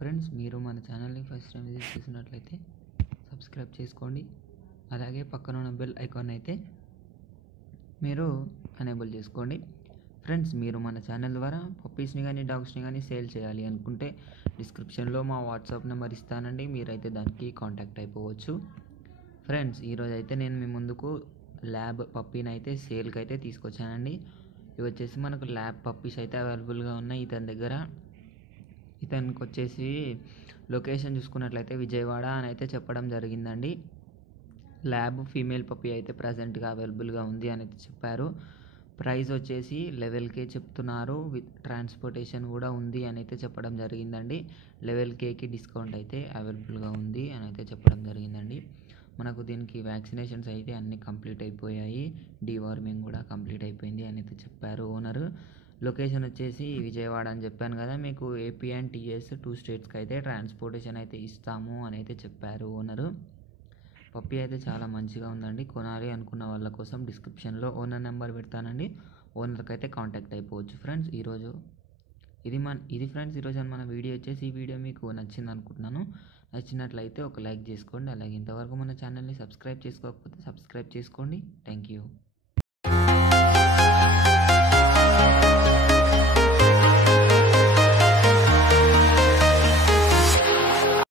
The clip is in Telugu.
ఫ్రెండ్స్, మీరు మన ఛానల్ని ఫస్ట్ టైం విజిట్ చేసినట్లయితే సబ్స్క్రైబ్ చేసుకోండి. అలాగే పక్కన ఉన్న బెల్ ఐకాన్ అయితే మీరు ఎనేబుల్ చేసుకోండి. ఫ్రెండ్స్, మీరు మన ఛానల్ ద్వారా పప్పీస్ని కానీ డాగ్స్ని కానీ సేల్ చేయాలి అనుకుంటే డిస్క్రిప్షన్లో మా వాట్సాప్ నెంబర్ ఇస్తానండి. మీరైతే దానికి కాంటాక్ట్ అయిపోవచ్చు. ఫ్రెండ్స్, ఈరోజు అయితే నేను మీ ముందుకు ల్యాబ్ పప్పీని అయితే సేల్కి అయితే తీసుకొచ్చానండి. ఇవి వచ్చేసి మనకు ల్యాబ్ పప్పీస్ అయితే అవైలబుల్గా ఉన్నాయి ఇతని దగ్గర. ఇతనికి వచ్చేసి లొకేషన్ చూసుకున్నట్లయితే విజయవాడ అని అయితే చెప్పడం జరిగిందండి. ల్యాబ్ ఫీమేల్ పప్పీ అయితే ప్రజెంట్గా అవైలబుల్గా ఉంది అని అయితే చెప్పారు. ప్రైస్ వచ్చేసి 11K చెప్తున్నారు. విత్ ట్రాన్స్పోర్టేషన్ కూడా ఉంది అని అయితే చెప్పడం జరిగిందండి. 11Kకి డిస్కౌంట్ అయితే అవైలబుల్గా ఉంది అని అయితే చెప్పడం జరిగిందండి. మనకు దీనికి వ్యాక్సినేషన్స్ అయితే అన్నీ కంప్లీట్ అయిపోయాయి. డీవార్మింగ్ కూడా కంప్లీట్ అయిపోయింది అని అయితే చెప్పారు ఓనరు. లొకేషన్ వచ్చేసి విజయవాడ అని చెప్పాను కదా, మీకు ఏపీ అండ్ టీఎస్ 2 స్టేట్స్కి అయితే ట్రాన్స్పోర్టేషన్ అయితే ఇస్తాము అని అయితే చెప్పారు ఓనరు. పప్పీ అయితే చాలా మంచిగా ఉందండి. కొనాలి అనుకున్న వాళ్ళ కోసం డిస్క్రిప్షన్లో ఓనర్ నెంబర్ పెడతానండి. ఓనర్కి అయితే కాంటాక్ట్ అయిపోవచ్చు. ఫ్రెండ్స్, ఇది ఫ్రెండ్స్ ఈరోజు మన వీడియో వచ్చేసి ఈ వీడియో మీకు నచ్చింది అనుకుంటున్నాను. నచ్చినట్లయితే ఒక లైక్ చేసుకోండి. అలాగే ఇంతవరకు మన ఛానల్ని సబ్స్క్రైబ్ చేసుకోకపోతే సబ్స్క్రైబ్ చేసుకోండి. Thank you.